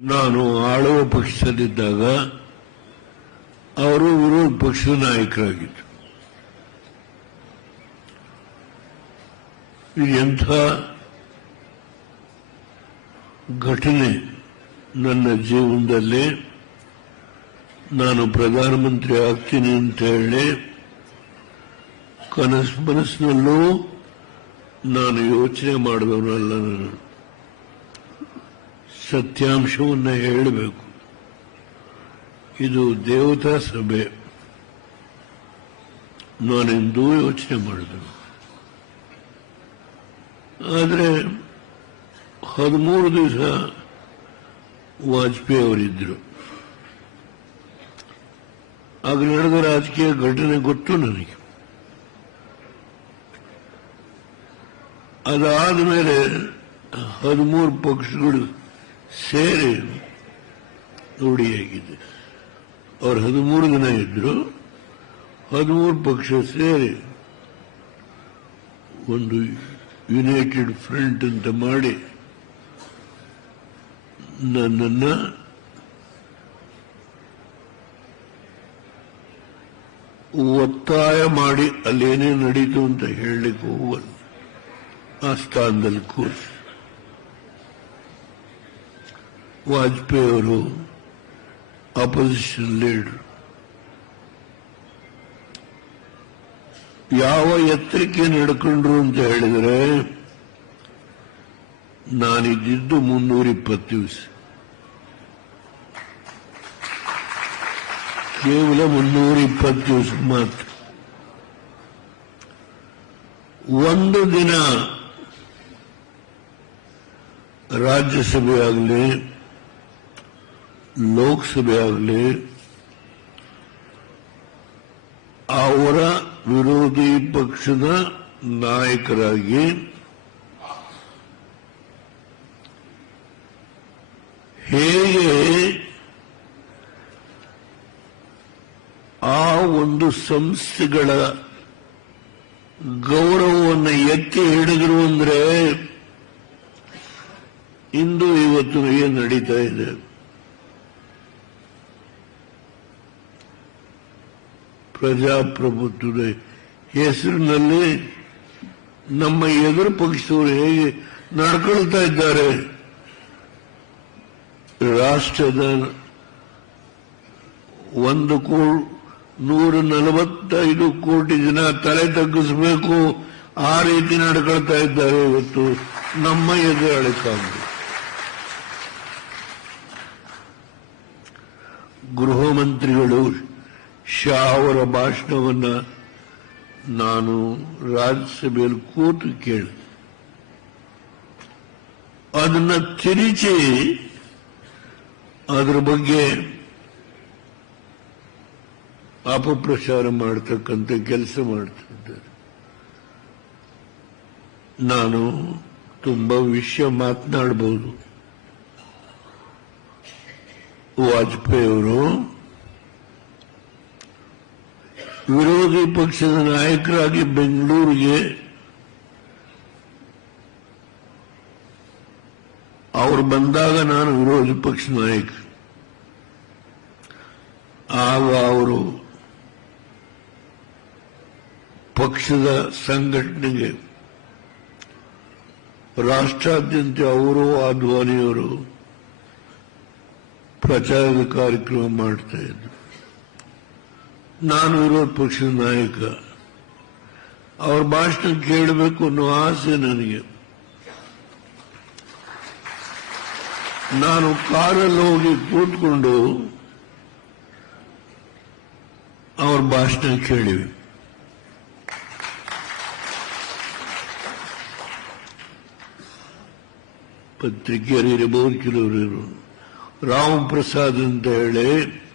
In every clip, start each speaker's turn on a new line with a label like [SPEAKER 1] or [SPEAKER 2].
[SPEAKER 1] ನಾನು ಆಳುವ ಪಕ್ಷದಲ್ಲಿದ್ದಾಗ ಅವರು ವಿರೋಧ ಪಕ್ಷದ ನಾಯಕರಾಗಿದ್ದರು. ಎಂಥ ಘಟನೆ ನನ್ನ ಜೀವನದಲ್ಲಿ ನಾನು ಪ್ರಧಾನಮಂತ್ರಿ ಆಗ್ತೀನಿ ಅಂತ ಹೇಳಿ ಕನಸು ಮನಸ್ಸಿನಲ್ಲೂ ನಾನು ಯೋಚನೆ ಮಾಡಿದವನಲ್ಲ ನಾನು. ಸತ್ಯಾಂಶವನ್ನು ಹೇಳಬೇಕು. ಇದು ದೇವತಾ ಸಭೆ. ನಾನೆಂದೂ ಯೋಚನೆ ಮಾಡಿದೆ. ಆದರೆ ಹದಿಮೂರು ದಿವಸ ವಾಜಪೇಯಿ ಅವರಿದ್ದರು ಆಗ ನಡೆದ ರಾಜಕೀಯ ಘಟನೆ ಗೊತ್ತು ನನಗೆ. ಅದಾದ ಮೇಲೆ ಹದಿಮೂರು ಪಕ್ಷಗಳು ಸೇರಿ ಆಗಿದೆ ಅವ್ರು ಹದಿಮೂರು ದಿನ ಇದ್ರು, ಹದಿಮೂರು ಪಕ್ಷ ಸೇರಿ ಒಂದು ಯುನೈಟೆಡ್ ಫ್ರಂಟ್ ಅಂತ ಮಾಡಿ ನನ್ನನ್ನ ಒತ್ತಾಯ ಮಾಡಿ ಅಲ್ಲೇನೇ ನಡೀತು ಅಂತ ಹೇಳಲಿಕ್ಕೆ ಹೋಗಲ್ಲ ಆ ಸ್ಥಾನದಲ್ಲಿ ಕೂರಿಸಿ. ವಾಜಪೇಯಿ ಅವರು ಆಪೋಸಿಷನ್ ಲೀಡರ್ ಯಾವ ಎತ್ತರಕ್ಕೆ ನಡ್ಕೊಂಡ್ರು ಅಂತ ಹೇಳಿದ್ರೆ, ನಾನಿದ್ದಿದ್ದು ಮುನ್ನೂರ ಇಪ್ಪತ್ತು ದಿವಸ. ಕೇವಲ ಮುನ್ನೂರ ಇಪ್ಪತ್ತು ದಿವಸ ಮಾತ್ರ. ಒಂದು ದಿನ ರಾಜ್ಯಸಭೆ ಆಗಲಿ ಲೋಕಸಭೆ ಆಗಲಿ, ಅವರ ವಿರೋಧಿ ಪಕ್ಷದ ನಾಯಕರಾಗಿ ಹೇಗೆ ಆ ಒಂದು ಸಂಸ್ಥೆಗಳ ಗೌರವವನ್ನು ಎತ್ತಿ ಹಿಡಿದ್ರು ಅಂದ್ರೆ ಇಂದು ಇವತ್ತು ಏನು ನಡೀತಾ ಇದೆ? ಪ್ರಜಾಪ್ರಭುತ್ವದ ಹೆಸರಿನಲ್ಲಿ ನಮ್ಮ ಎದುರು ಪಕ್ಷದವರು ಹೇಗೆ ನಡ್ಕೊಳ್ತಾ ಇದ್ದಾರೆ. ರಾಷ್ಟ್ರದ ಒಂದು ಕೋ ನೂರ ನಲವತ್ತೈದು ಕೋಟಿ ಜನ ತಲೆ ತಗ್ಗಿಸಬೇಕು, ಆ ರೀತಿ ನಡ್ಕೊಳ್ತಾ ಇದ್ದಾರೆ ಇವತ್ತು ನಮ್ಮ ಎದುರಾಳಿ ಕಾಂಗ್ರೆಸ್. ಗೃಹ ಮಂತ್ರಿಗಳು ಶಾ ಅವರ ಭಾಷಣವನ್ನ ನಾನು ರಾಜ್ಯಸಭೆಯಲ್ಲಿ ಕೂತು ಕೇಳಿ ಅದನ್ನ ತಿರುಚಿ ಅದರ ಬಗ್ಗೆ ಅಪಪ್ರಚಾರ ಮಾಡತಕ್ಕಂಥ ಕೆಲಸ ಮಾಡ್ತಿದ್ದಾರೆ. ನಾನು ತುಂಬಾ ವಿಷಯ ಮಾತನಾಡಬಹುದು ವಾಜಪೇಯಿ ಅವರು ವಿರೋಧಿ ಪಕ್ಷದ ನಾಯಕರಾಗಿ ಬೆಂಗಳೂರಿಗೆ ಅವರು ಬಂದಾಗ ನಾನು ವಿರೋಧಿ ಪಕ್ಷ ನಾಯಕ. ಆಗ ಅವರು ಪಕ್ಷದ ಸಂಘಟನೆಗೆ ರಾಷ್ಟ್ರಾದ್ಯಂತ ಅವರು ಅದ್ವಾನಿಯವರು ಪ್ರಚಾರದ ಕಾರ್ಯಕ್ರಮ ಮಾಡ್ತಾ ಇದ್ರು. ನಾನು ವಿರೋಧ ಪಕ್ಷದ ನಾಯಕ. ಅವ್ರ ಭಾಷಣ ಕೇಳಬೇಕು ಅನ್ನೋ ಆಸೆ ನನಗೆ. ನಾನು ಕಾರಲ್ಲಿ ಹೋಗಿ ಕೂತ್ಕೊಂಡು ಅವ್ರ ಭಾಷಣ ಕೇಳಿವಿ ಪತ್ರಿಕೆಯಲ್ಲಿ ಇರಬಹುದು ಕೆಲವರು. ರಾಮ್ ಪ್ರಸಾದ್ ಅಂತ ಹೇಳಿ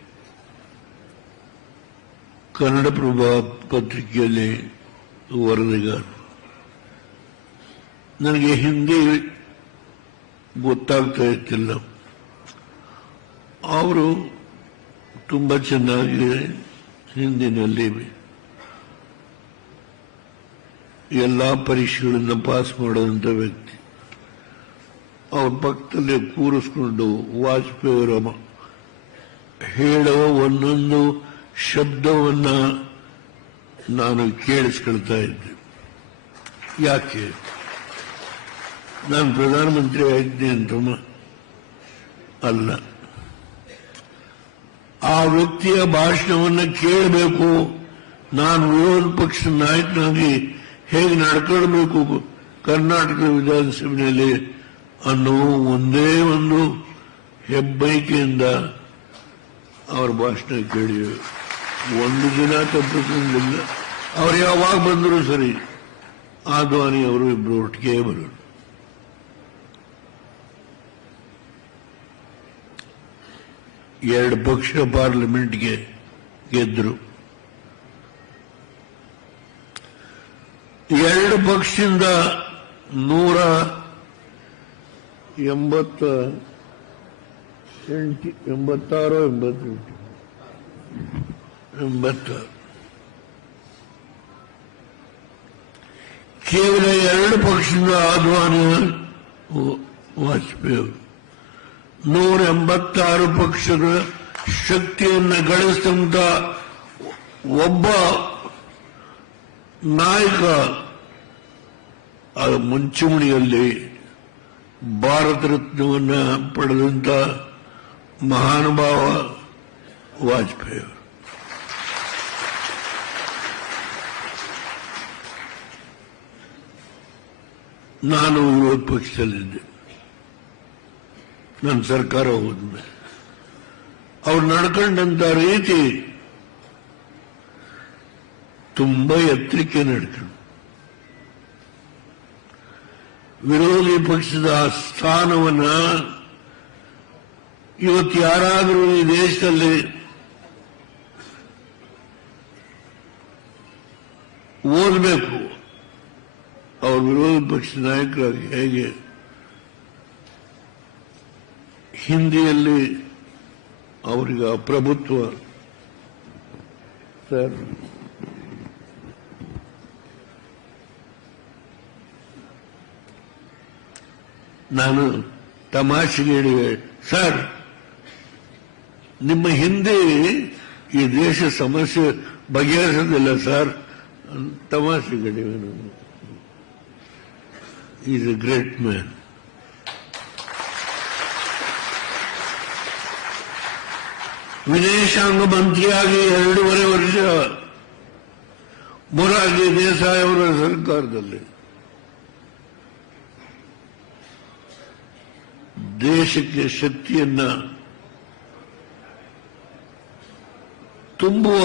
[SPEAKER 1] ಕನ್ನಡಪ್ರಭ ಪತ್ರಿಕೆಯಲ್ಲಿ ವರದಿಗಾರ ನನಗೆ ಹಿಂದಿ ಗೊತ್ತಾಗ್ತಾ ಇರ್ತಿಲ್ಲ. ಅವರು ತುಂಬಾ ಚೆನ್ನಾಗಿ ಹಿಂದಿನಲ್ಲಿ ಎಲ್ಲ ಪರೀಕ್ಷೆಗಳನ್ನು ಪಾಸ್ ಮಾಡುವಂತ ವ್ಯಕ್ತಿ. ಅವ್ರ ಪಕ್ಕದಲ್ಲಿ ಕೂರಿಸ್ಕೊಂಡು ವಾಜಪೇಯಿ ಅವರ ಹೇಳುವ ಒಂದೊಂದು ಶಬ್ದವನ್ನ ನಾನು ಕೇಳಿಸ್ಕೊಳ್ತಾ ಇದ್ದೆ. ಯಾಕೆ? ನಾನು ಪ್ರಧಾನಮಂತ್ರಿ ಆಗಿದ್ದೆ ಅಂತ ಅಲ್ಲ. ಆ ವ್ಯಕ್ತಿಯ ಭಾಷಣವನ್ನ ಕೇಳಬೇಕು. ನಾನು ವಿರೋಧ ಪಕ್ಷದ ನಾಯಕನಾಗಿ ಹೇಗೆ ನಡ್ಕೊಳ್ಬೇಕು ಕರ್ನಾಟಕ ವಿಧಾನಸಭೆಯಲ್ಲಿ ಅನ್ನೋ ಒಂದೇ ಒಂದು ಹೆಬ್ಬೈಕೆಯಿಂದ ಅವರ ಭಾಷಣ ಕೇಳಿ ಒಂದು ದಿನ ತಪ್ಪಿಸಿಲ್ಲ ಅವ್ರು ಯಾವಾಗ ಬಂದರೂ ಸರಿ, ಆದ್ವಾನಿ ಅವರು ಇಬ್ಬರು ಒಟ್ಟಿಗೆ ಬರೋರು. ಎರಡು ಪಕ್ಷ ಪಾರ್ಲಿಮೆಂಟ್ಗೆ ಗೆದ್ರು. ಎರಡು ಪಕ್ಷದಿಂದ ನೂರ ಎಂಬತ್ತ ಎಂಟು, ಎಂಬತ್ತಾರು, ಎಂಬತ್ತೆಂಟು. ಎಂಬತ್ತಾರು ಕೇವಲ ಎರಡು ಪಕ್ಷದ ಆದ್ವಾನಿ ವಾಜಪೇಯಿ ಅವರು. ನೂರ ಎಂಬತ್ತಾರು ಪಕ್ಷದ ಶಕ್ತಿಯನ್ನು ಗಳಿಸಿದಂತ ಒಬ್ಬ ನಾಯಕ ಆ ಮುಂಚೂಣಿಯಲ್ಲಿ ಭಾರತ ರತ್ನವನ್ನು ಪಡೆದಂತ ಮಹಾನುಭಾವ ವಾಜಪೇಯಿ ನಾನು ವಿರೋಧ ಪಕ್ಷದಲ್ಲಿದ್ದೆ. ನನ್ನ ಸರ್ಕಾರ ಹೋದ್ಮೇಲೆ. ಅವ್ರು ನಡ್ಕೊಂಡಂತ ರೀತಿ ತುಂಬಾ ಎತ್ತರಿಕೆ ನಡ್ಕೊಂಡು. ವಿರೋಧಿ ಪಕ್ಷದ ಸ್ಥಾನವನ್ನ ಇವತ್ತು ಯಾರಾದರೂ ಈ ದೇಶದಲ್ಲಿ ಓದಬೇಕು. ಅವ್ರ ವಿರೋಧ ಪಕ್ಷದ ನಾಯಕರಾಗಿ ಹೇಗೆ ಹಿಂದಿಯಲ್ಲಿ ಅವರಿಗೆ ಪ್ರಭುತ್ವ ಸರ್, ನಾನು ತಮಾಷೆಗೆ ಹೇಳಿದೆ, ಸರ್, ನಿಮ್ಮ ಹಿಂದೆ ಈ ದೇಶ ಸಮಸ್ಯೆ ಬಗೆಹರಿಸೋದಿಲ್ಲ ಸರ್ ತಮಾಷೆಗೆ ಹೇಳಿವೆ ನಾನು. ಈಸ್ ಎ ಗ್ರೇಟ್ ಮ್ಯಾನ್ ವಿದೇಶಾಂಗ ಮಂತ್ರಿಯಾಗಿ ಎರಡೂವರೆ ವರ್ಷ ಮೊರಾರ್ಜಿ ದೇಸಾಯಿ ಅವರ ಸರ್ಕಾರದಲ್ಲಿ. ದೇಶಕ್ಕೆ ಶಕ್ತಿಯನ್ನ ತುಂಬುವ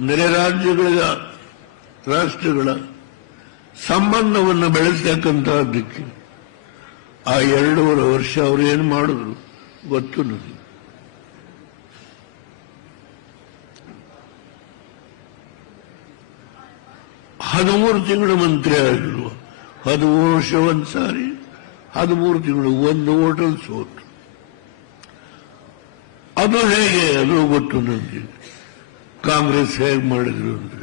[SPEAKER 1] ನೆರೆ ರಾಜ್ಯಗಳ ರಾಷ್ಟ್ರಗಳ ಸಂಬಂಧವನ್ನು ಬೆಳೆಸ್ತಕ್ಕಂತಹದ್ದಕ್ಕೆ ಆ ಎರಡೂವರೆ ವರ್ಷ ಅವರು ಏನು ಮಾಡಿದ್ರು ಗೊತ್ತು ನನಗೆ. ಹದಿಮೂರು ತಿಂಗಳು ಮಂತ್ರಿ ಆಗಿರುವ ಹದಿಮೂರು ವರ್ಷ ಒಂದು ಸಾರಿ, ಹದಿಮೂರು ತಿಂಗಳು ಒಂದು ಹೋಟೆಲ್ ಸೋತು. ಅದು ಹೇಗೆ ಅದು ಗೊತ್ತು ನನಗೆ. ಕಾಂಗ್ರೆಸ್ ಹೇಗೆ ಮಾಡಿದ್ರು ಅಂದ್ರೆ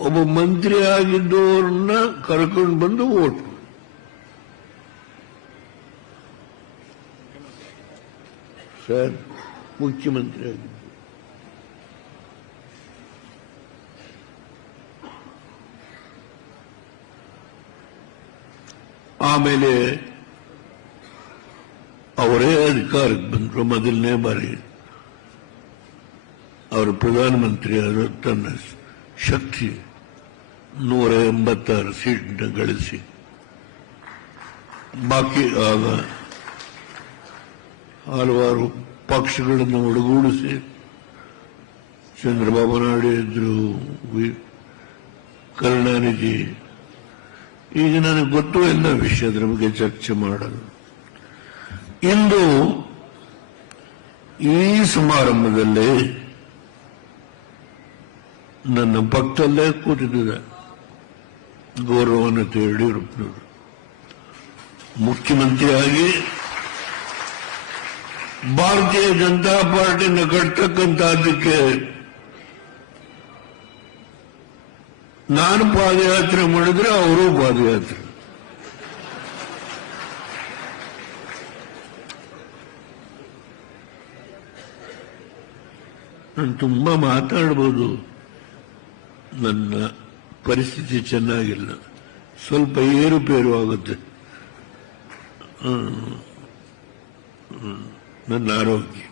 [SPEAKER 1] ಒಬ್ಬ ಮಂತ್ರಿ ಆಗಿದ್ದವ್ರನ್ನ ಕರ್ಕೊಂಡು ಬಂದು ಓಟ್. ಸರ್, ಮುಖ್ಯಮಂತ್ರಿ ಆಗಿದ್ದು. ಆಮೇಲೆ ಅವರೇ ಅಧಿಕಾರಕ್ಕೆ ಬಂದರು ಮೊದಲನೇ ಬಾರಿ. ಅವರು ಪ್ರಧಾನಮಂತ್ರಿ ಆದ ತನ್ನ ಶಕ್ತಿ. ನೂರ ಎಂಬತ್ತಾರು ಸೀಟ್ ಗಳಿಸಿ. ಬಾಕಿ ಆಗ ಹಲವಾರು ಪಕ್ಷಗಳನ್ನು ಒಡಗೂಡಿಸಿ ಚಂದ್ರಬಾಬು ನಾಯ್ಡು ಇದ್ರು ಕರುಣಾನಿಧಿ. ಈಗ ನನಗೆ ಗೊತ್ತು ಎಲ್ಲ ವಿಷಯದ ಬಗ್ಗೆ ಚರ್ಚೆ ಮಾಡಲು. ಇಂದು ಈ ಸಮಾರಂಭದಲ್ಲಿ ನನ್ನ ಭಕ್ತಲ್ಲೇ ಕೂತಿದ್ದ ಗೌರವಾನ್ವಿತ ಯಡಿಯೂರಪ್ಪನವರು ಮುಖ್ಯಮಂತ್ರಿಯಾಗಿ ಭಾರತೀಯ ಜನತಾ ಪಾರ್ಟಿನ ಕಟ್ತಕ್ಕಂಥದ್ದಕ್ಕೆ ನಾನು ಪಾದಯಾತ್ರೆ ಮಾಡಿದ್ರೆ ಅವರು ಪಾದಯಾತ್ರೆ. ನಾನು ತುಂಬಾ ಮಾತಾಡ್ಬೋದು ನನ್ನ ಪರಿಸ್ಥಿತಿ ಚೆನ್ನಾಗಿಲ್ಲ. ಸ್ವಲ್ಪ ಏರುಪೇರು ಆಗುತ್ತೆ. ನನ್ನ ಆರೋಗ್ಯ.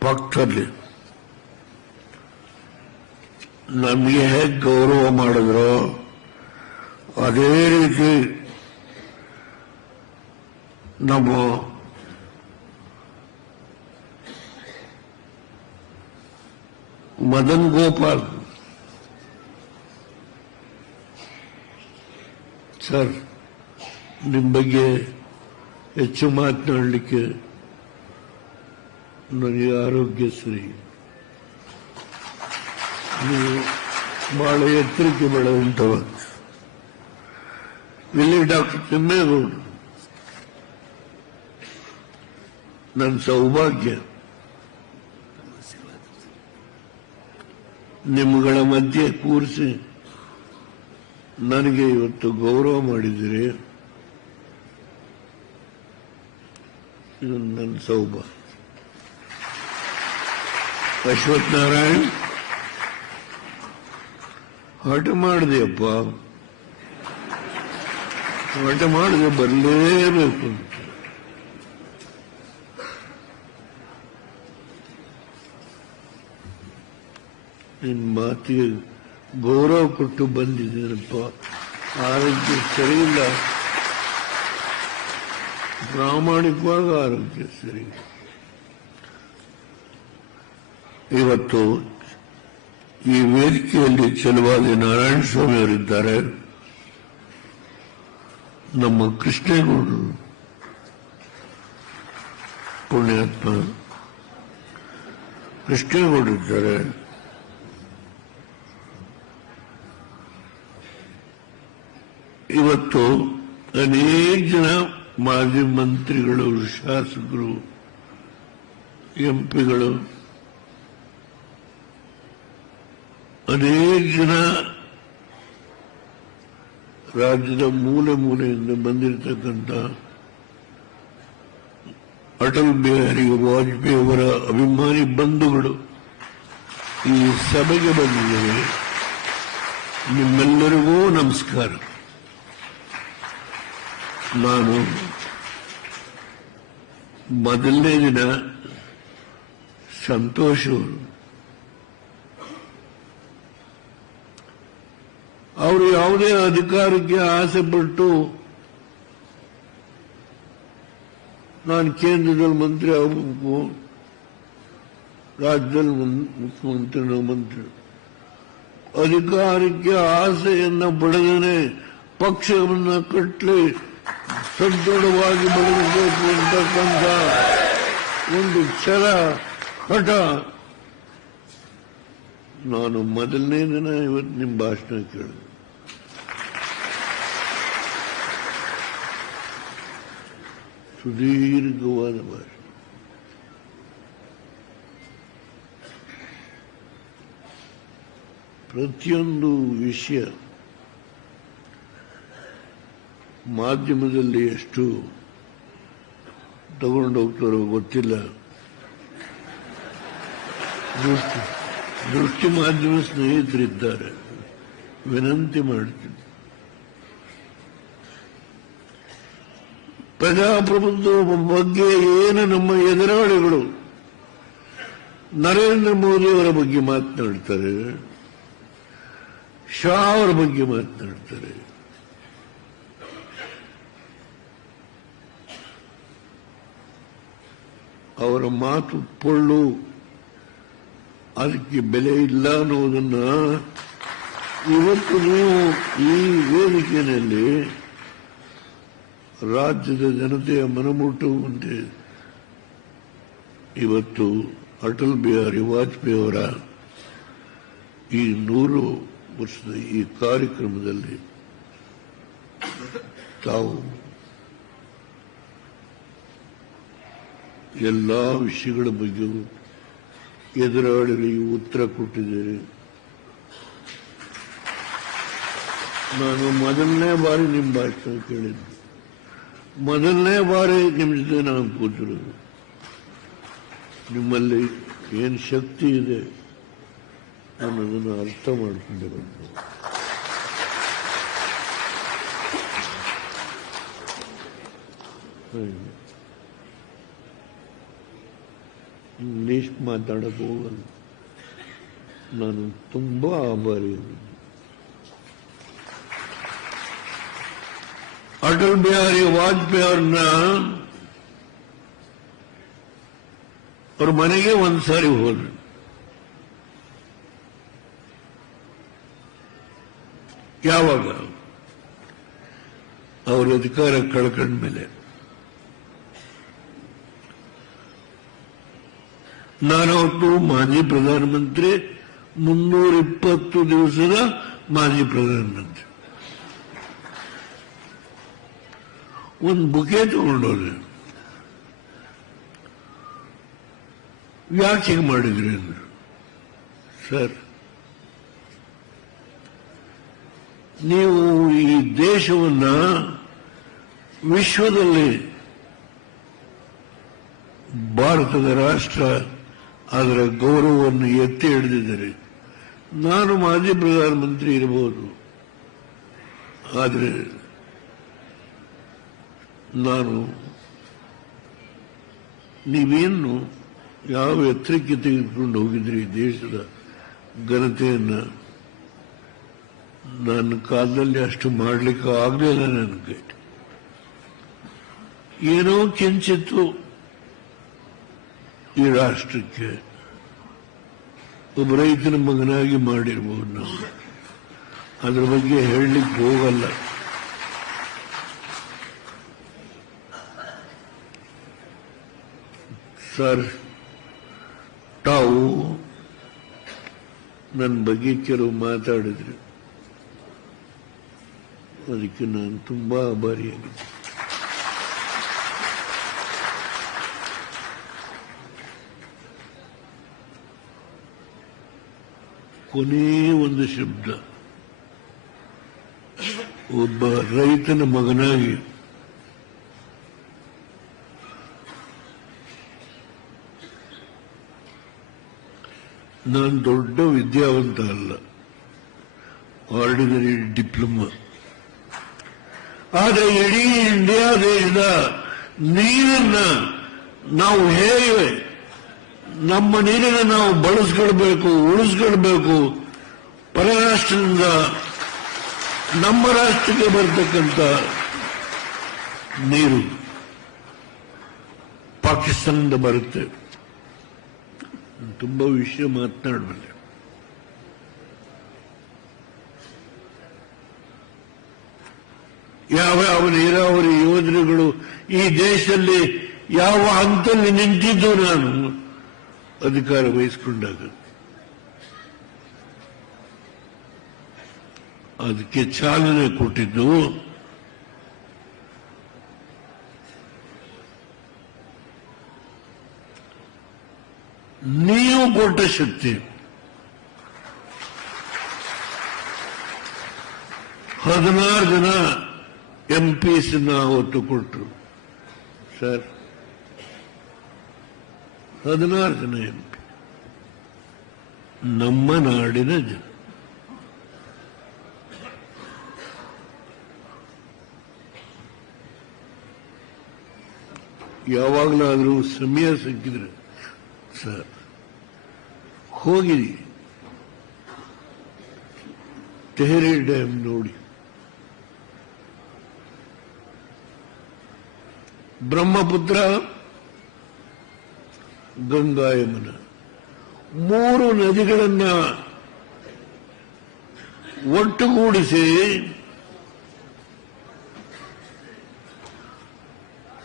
[SPEAKER 1] ಪಕ್ಕದಲ್ಲಿ ನಮಗೆ ಹೇಗೆ ಗೌರವ ಮಾಡಿದ್ರು ಅದೇ ರೀತಿ ನಮ್ಮ ಮದನ್ ಗೋಪಾಲ್. ಸರ್ ನಿಮ್ಮ ಬಗ್ಗೆ ಹೆಚ್ಚು ಮಾತನಾಡಲಿಕ್ಕೆ ನನಗೆ ಆರೋಗ್ಯ ಸರಿ. ನೀವು ಬಹಳ ಎತ್ತರಕ್ಕೆ ಬೆಳೆದಂಥವ ಇಲ್ಲಿ ಡಾಕ್ಟರ್ ತಿಮ್ಮೇಗೌಡರು ನನ್ನ ಸೌಭಾಗ್ಯ. ನಿಮ್ಮಗಳ ಮಧ್ಯೆ ಕೂರಿಸಿ ನನಗೆ ಇವತ್ತು ಗೌರವ ಮಾಡಿದಿರಿ ಇದು ನನ್ನ ಸೌಭ ಅಶ್ವಥ್ ನಾರಾಯಣ್ ಹಠ ಮಾಡಿದೆಯಪ್ಪ. ಹಠ ಮಾಡಿದೆ ಬರಲೇಬೇಕು ನಿನ್ನ ಮಾತಿಗೆ ಗೌರವ ಕೊಟ್ಟು ಬಂದಿದ್ದೀನಪ್ಪ. ಆರೋಗ್ಯ ಸರಿಯಿಲ್ಲ ಪ್ರಾಮಾಣಿಕವಾಗಿ ಆರೋಗ್ಯ ಸರಿ ಇವತ್ತು ಈ ವೇದಿಕೆಯಲ್ಲಿ ಚೆಲುವಾದಿ ನಾರಾಯಣ ಸ್ವಾಮಿ ಅವರಿದ್ದಾರೆ. ನಮ್ಮ ಕೃಷ್ಣೇಗೌಡರು. ಪುಣ್ಯಾತ್ಮ. ಕೃಷ್ಣೇಗೌಡರಿದ್ದಾರೆ ಇವತ್ತು ಅನೇಕ ಜನ ಮಾಜಿ ಮಂತ್ರಿಗಳು, ಶಾಸಕರು, ಎಂಪಿಗಳು, ಅನೇಕ ಜನ ರಾಜ್ಯದ ಮೂಲೆ ಮೂಲೆಯಿಂದ ಬಂದಿರತಕ್ಕಂಥ ಅಟಲ್ ಬಿಹಾರಿ ವಾಜಪೇಯಿ ಅವರ ಅಭಿಮಾನಿ ಬಂಧುಗಳು ಈ ಸಭೆಗೆ ಬಂದಿದ್ದೇವೆ ನಿಮ್ಮೆಲ್ಲರಿಗೂ ನಮಸ್ಕಾರ. ನಾನು ಮೊದಲನೇ ದಿನ ಸಂತೋಷ್ ಅವರು ಅವರು ಯಾವುದೇ ಅಧಿಕಾರಕ್ಕೆ ಆಸೆ ಪಟ್ಟು ನಾನು ಕೇಂದ್ರದಲ್ಲಿ ಮಂತ್ರಿ ಆಗಬೇಕು, ರಾಜ್ಯದಲ್ಲಿ ಮನ್- ಮುಖ್ಯಮಂತ್ರಿ ನಾವು ಮಂತ್ರಿ. ಅಧಿಕಾರಕ್ಕೆ ಆಸೆಯನ್ನ ಪಡೆದೇ ಪಕ್ಷವನ್ನು ಕಟ್ಟಲಿ ಸದೃಢವಾಗಿ ಬೆಳೆಸಬೇಕು ಅಂತಕ್ಕಂಥ ಒಂದು ಕ್ಷರ, ಹಠ. ನಾನು ಮೊದಲನೇ ದಿನ ಇವತ್ತು ನಿಮ್ಮ ಭಾಷಣ ಕೇಳಿದೆ. ಸುದೀರ್ಘವಾದ ಭಾಷೆ ಪ್ರತಿಯೊಂದು ವಿಷಯ ಮಾಧ್ಯಮದಲ್ಲಿ ಎಷ್ಟು ತಗೊಂಡು ಹೋಗ್ತಾರೋ ಗೊತ್ತಿಲ್ಲ. ದೃಷ್ಟಿ ದೃಷ್ಟಿ ಮಾಧ್ಯಮ ಸ್ನೇಹಿತರಿದ್ದಾರೆ. ವಿನಂತಿ ಮಾಡ್ತೀನಿ. ಪ್ರಜಾಪ್ರಭುತ್ವ ಬಗ್ಗೆ ಏನು ನಮ್ಮ ಎದುರಾಳಿಗಳು? ನರೇಂದ್ರ ಮೋದಿ ಅವರ ಬಗ್ಗೆ ಮಾತನಾಡ್ತಾರೆ. ಶಾ ಅವರ ಬಗ್ಗೆ ಮಾತನಾಡ್ತಾರೆ. ಅವರ ಮಾತು ಪೊಳ್ಳು. ಅದಕ್ಕೆ ಬೆಲೆ ಇಲ್ಲ ಅನ್ನೋದನ್ನ ಇವತ್ತು ನೀವು ಈ ವೇದಿಕೆಯಲ್ಲಿ ರಾಜ್ಯದ ಜನತೆಯ ಮನಮುಟ್ಟುವಂತೆ ಇವತ್ತು ಅಟಲ್ ಬಿಹಾರಿ ವಾಜಪೇಯಿ ಅವರ ಈ ನೂರು ವರ್ಷದ ಈ ಕಾರ್ಯಕ್ರಮದಲ್ಲಿ ತಾವು ಎಲ್ಲ ವಿಷಯಗಳ ಬಗ್ಗೆಯೂ ಎದುರಾಳಿಗಳಿಗೆ ಉತ್ತರ ಕೊಟ್ಟಿದ್ದೇನೆ. ನಾನು ಮೊದಲನೇ ಬಾರಿ ನಿಮ್ಮ ಭಾಷಣ ಕೇಳಿದ್ದೆ. ಮೊದಲನೇ ಬಾರಿ ನಿಮ್ಮ ಜೊತೆ ನಾನು ಕೂತಿರೋದು. ನಿಮ್ಮಲ್ಲಿ ಏನು ಶಕ್ತಿ ಇದೆ ಅನ್ನೋದನ್ನು ಅರ್ಥ ಮಾಡಿಕೊಂಡಿರೋದು ಇಂಗ್ಲಿಷ್ ಮಾತಾಡಕ್ಕೆ ಹೋಗಲ್ಲ ನಾನು ತುಂಬಾ ಆಭಾರಿ ಅಟಲ್ ಬಿಹಾರಿ ವಾಜಪೇಯಿ ಅವ್ರನ್ನ ಅವ್ರ ಮನೆಗೆ ಒಂದ್ ಸಾರಿ ಹೋದ್ರು ಯಾವಾಗ? ಅವ್ರ ಅಧಿಕಾರ ಕಳ್ಕೊಂಡ್ಮೇಲೆ. ನಾನು ಅವತ್ತು ಮಾಜಿ ಪ್ರಧಾನಮಂತ್ರಿ ಮುನ್ನೂರ ಇಪ್ಪತ್ತು ದಿವಸದ ಮಾಜಿ ಪ್ರಧಾನಮಂತ್ರಿ. ಒಂದು ಬುಕೆ ತಗೊಂಡೋದ್ರೆ ಯಾಕೆ ಮಾಡಿದ್ರಿ ಅಂದ್ರೆ? ಸರ್, ನೀವು ಈ ದೇಶವನ್ನ ವಿಶ್ವದಲ್ಲಿ ಭಾರತದ ರಾಷ್ಟ್ರ ಅದರ ಗೌರವವನ್ನು ಎತ್ತಿ ಹಿಡಿದಿದ್ದಾರೆ ನಾನು ಮಾಜಿ ಪ್ರಧಾನಮಂತ್ರಿ ಇರಬಹುದು. ಆದರೆ ನಾನು ನೀವೇನು ಯಾವ ಎತ್ತರಕ್ಕೆ ತೆಗೆದುಕೊಂಡು ಹೋಗಿದ್ರಿ ದೇಶದ ಘನತೆಯನ್ನು? ನನ್ನ ಕಾಲದಲ್ಲಿ ಅಷ್ಟು ಮಾಡಲಿಕ್ಕೆ ಆಗಲಿಲ್ಲ ನನಗೆ. ಏನೋ ಕಿಂಚಿತ್ತು ಈ ರಾಷ್ಟ್ರಕ್ಕೆ ಒಬ್ಬ ರೈತನ ಮಗನಾಗಿ ಮಾಡಿರ್ಬೋದು ನಾವು. ಅದ್ರ ಬಗ್ಗೆ ಹೇಳಲಿಕ್ಕೆ ಹೋಗಲ್ಲ. ಸರ್, ತಾವು ನನ್ನ ಬಗ್ಗೆ ಕೆಲವು ಮಾತಾಡಿದ್ರಿ. ಅದಕ್ಕೆ ನಾನು ತುಂಬಾ ಆಭಾರಿಯಾಗಿದ್ದೆ ಕೊನೇ ಒಂದು ಶಬ್ದ. ಒಬ್ಬ ರೈತನ ಮಗನಾಗಿ. ನಾನು ದೊಡ್ಡ ವಿದ್ಯಾವಂತ ಅಲ್ಲ. Ordinary diploma. ಆದರೆ ಇಡೀ ಇಂಡಿಯಾ ದೇಶದ ನೀರನ್ನ ನಾವು ಹೇಗೆ ನಮ್ಮ ನೀರಿನ ನಾವು ಬಳಸ್ಕೊಳ್ಬೇಕು, ಉಳಿಸ್ಕೊಳ್ಬೇಕು. ಪರರಾಷ್ಟ್ರದಿಂದ ನಮ್ಮ ರಾಷ್ಟ್ರಕ್ಕೆ ಬರ್ತಕ್ಕಂಥ ನೀರು ಪಾಕಿಸ್ತಾನದಿಂದ ಬರುತ್ತೆ. ತುಂಬಾ ವಿಷಯ ಮಾತನಾಡಬಲ್ಲೆ. ಯಾವ ಯಾವ ನೀರಾವರಿ ಯೋಜನೆಗಳು ಈ ದೇಶದಲ್ಲಿ ಯಾವ ಹಂತದಲ್ಲಿ ನಿಂತಿದ್ದು ನಾನು ಅಧಿಕಾರ ವಹಿಸಿಕೊಂಡಾಗ. ಅದಕ್ಕೆ ಚಾಲನೆ ಕೊಟ್ಟಿದ್ದು ನೀವು ಕೊಟ್ಟ ಶಕ್ತಿ. ಹದಿನಾರು ಜನ ಎಂ ಪಿಸ್ ಹೊತ್ತು ಕೊಟ್ಟರು ಸರ್ ಹದಿನಾರು ನಮ್ಮ ನಾಡಿನ ಜನ. ಯಾವಾಗಲಾದರೂ ಸಮಯ ಸಿಕ್ಕಿದ್ರೆ ಸರ್ ಹೋಗಿರಿ ತೆಹರಿ ಡ್ಯಾಮ್ ನೋಡಿ. ಬ್ರಹ್ಮಪುತ್ರ ಗಂಗಾ ಯಮುನ ಮೂರು ನದಿಗಳನ್ನ ಒಟ್ಟುಗೂಡಿಸಿ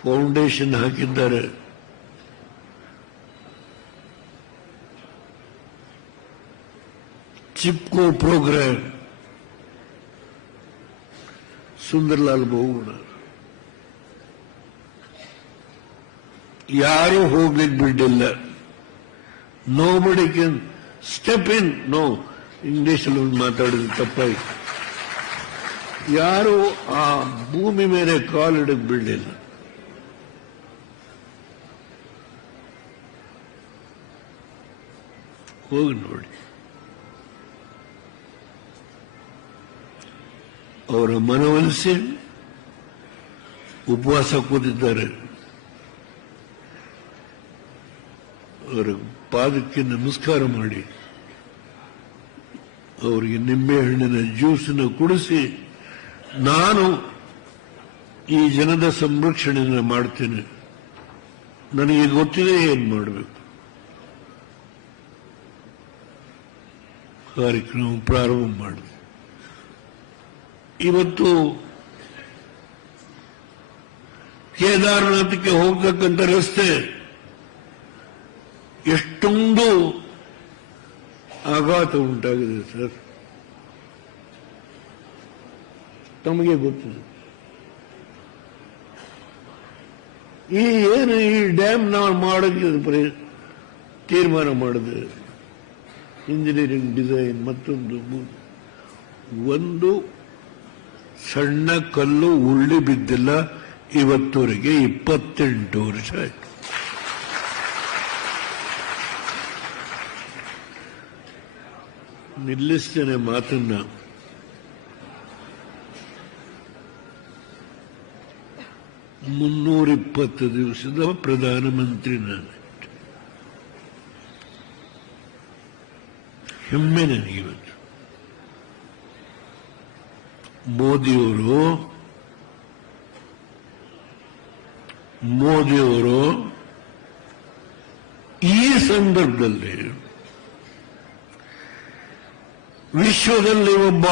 [SPEAKER 1] ಫೌಂಡೇಶನ್ ಹಾಕಿದ್ದಾರೆ ಚಿಪ್ಕೋ ಪ್ರೋಗ್ರಾಮ್ ಸುಂದರ್ಲಾಲ್ ಬಹುಗುಣ ಯಾರು ಹೋಗ್ಲಿಕ್ಕೆ ಬಿಡ್ಲಿಲ್ಲ. ನೋ ಬಡಿ ಕ್ಯಾನ್ ಸ್ಟೆಪ್ ಇನ್ ನೋ ಇಂಗ್ಲಿಷಲ್ಲಿ ಒಂದು ಮಾತಾಡಿದ್ರೆ ತಪ್ಪಾಯ್ತು. ಯಾರು ಆ ಭೂಮಿ ಮೇಲೆ ಕಾಲಿಡಕ್ ಬಿಡಲಿಲ್ಲ. ಹೋಗಿ ನೋಡಿ. ಅವರ ಮನವೊಲಿಸಿ ಉಪವಾಸ ಕೂತಿದ್ದಾರೆ. ಅವರ ಪಾದಕ್ಕೆ ನಮಸ್ಕಾರ ಮಾಡಿ, ಅವರಿಗೆ ನಿಂಬೆಹಣ್ಣಿನ ಜ್ಯೂಸನ್ನು ಕುಡಿಸಿ, ನಾನು ಈ ಜನದ ಸಂರಕ್ಷಣೆಯನ್ನು ಮಾಡ್ತೇನೆ. ನನಗೆ ಗೊತ್ತಿದೆ ಏನ್ ಮಾಡಬೇಕು. ಕಾರ್ಯಕ್ರಮ ಪ್ರಾರಂಭ ಮಾಡಿದೆ. ಇವತ್ತು ಕೇದಾರನಾಥಕ್ಕೆ ಹೋಗ್ತಕ್ಕಂಥ ರಸ್ತೆ ಎಷ್ಟೊಂದು ಆಘಾತ ಉಂಟಾಗಿದೆ ಸರ್. ತಮಗೆ ಗೊತ್ತಿದೆ. ಈ ಏನು ಈ ಡ್ಯಾಮ್ ನಾವು ಮಾಡೋಕ್ಕೆ ತೀರ್ಮಾನ ಮಾಡಿದೆ. ಇಂಜಿನಿಯರಿಂಗ್ ಡಿಸೈನ್ ಮತ್ತೊಂದು ಒಂದು ಸಣ್ಣ ಕಲ್ಲು ಉಳ್ಳಿ ಬಿದ್ದಿಲ್ಲ ಇವತ್ತೂರಿಗೆ ಇಪ್ಪತ್ತೆಂಟು ವರ್ಷ ಆಯ್ತು. ನಿಲ್ಲಿಸ್ತೇನೆ ಮಾತನ್ನ. ಮುನ್ನೂರಿಪ್ಪತ್ತು ದಿವಸದ ಪ್ರಧಾನಮಂತ್ರಿ ನಾನು. ಹೆಮ್ಮೆ ನನಗಿವತ್ತು ಮೋದಿಯವರು ಮೋದಿಯವರು ಈ ಸಂದರ್ಭದಲ್ಲಿ ವಿಶ್ವದಲ್ಲಿ ಒಬ್ಬ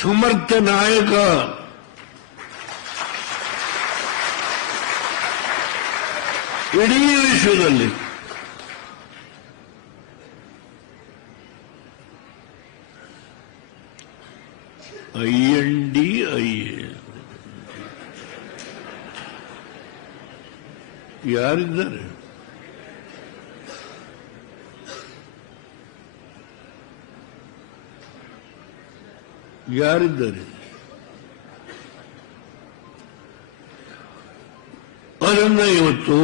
[SPEAKER 1] ಸಮರ್ಥ ನಾಯಕ ಇಡೀ ವಿಶ್ವದಲ್ಲಿ. ಐ ಎನ್ ಡಿ ಐ ಯಾರಿದ್ದಾರೆ? ಯಾರಿದ್ದಾರೆ? ಅದನ್ನ ಇವತ್ತು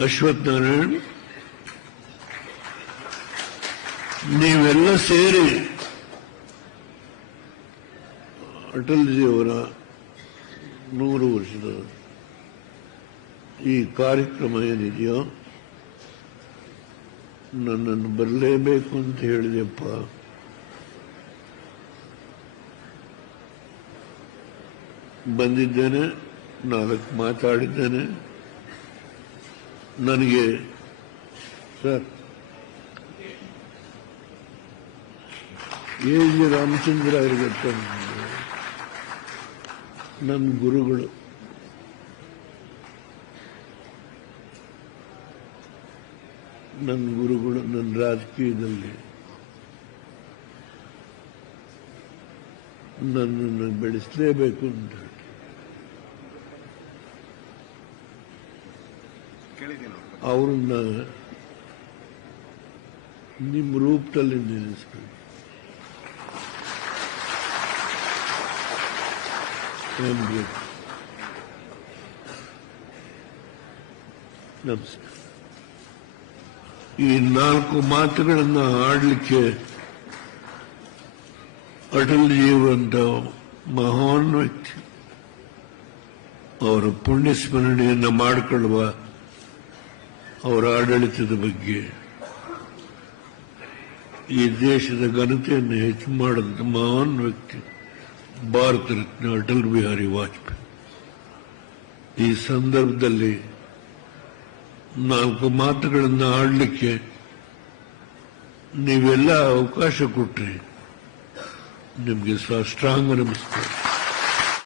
[SPEAKER 1] ಅಶ್ವಥ್ ನಾರಾಯಣ್ ನೀವೆಲ್ಲ ಸೇರಿ ಅಟಲ್ಜಿಯವರ ನೂರು ವರ್ಷದ ಈ ಕಾರ್ಯಕ್ರಮ ಏನಿದೆಯೋ ನನ್ನನ್ನು ಬರಲೇಬೇಕು ಅಂತ ಹೇಳಿದೆಪ್ಪ. ಬಂದಿದ್ದೇನೆ, ನಾಲ್ಕು ಮಾತಾಡಿದ್ದೇನೆ. ನನಗೆ ಸರ್, ಎ ಜಿ ರಾಮಚಂದ್ರ ಅವರಿಗೆ ನನ್ನ ಗುರುಗಳು. ನನ್ನ ಗುರುಗಳು ನನ್ನ ರಾಜಕೀಯದಲ್ಲಿ ನನ್ನನ್ನು ಬೆಳೆಸಲೇಬೇಕು ಅಂತ ಅವ್ರನ್ನ ನಿಮ್ಮ ರೂಪದಲ್ಲಿ ನಿಲ್ಲಿಸ್ಬೇಕು. ನಮಸ್ಕಾರ. ಈ ನಾಲ್ಕು ಮಾತುಗಳನ್ನು ಆಡಲಿಕ್ಕೆ ಜೀವಂತ ಮಹಾನ್ ವ್ಯಕ್ತಿ. ಅವರ ಪುಣ್ಯ ಸ್ಮರಣೆಯನ್ನು ಮಾಡಿಕೊಳ್ಳುವ ಅವರ ಆಡಳಿತದ ಬಗ್ಗೆ, ಈ ದೇಶದ ಘನತೆಯನ್ನು ಹೆಚ್ಚು ಮಾಡಿದಂಥ ಮಹಾನ್ ವ್ಯಕ್ತಿ, ಭಾರತ ರತ್ನ ಅಟಲ್ ಬಿಹಾರಿ ವಾಜಪೇಯಿ. ಈ ಸಂದರ್ಭದಲ್ಲಿ ನಾಲ್ಕು ಮಾತುಗಳನ್ನು ಆಡಲಿಕ್ಕೆ ನೀವೆಲ್ಲ ಅವಕಾಶ ಕೊಟ್ರಿ. ನಿಮಗೆ ಸ್ಟ್ರಾಂಗ್ ನಮಸ್ಕಾರ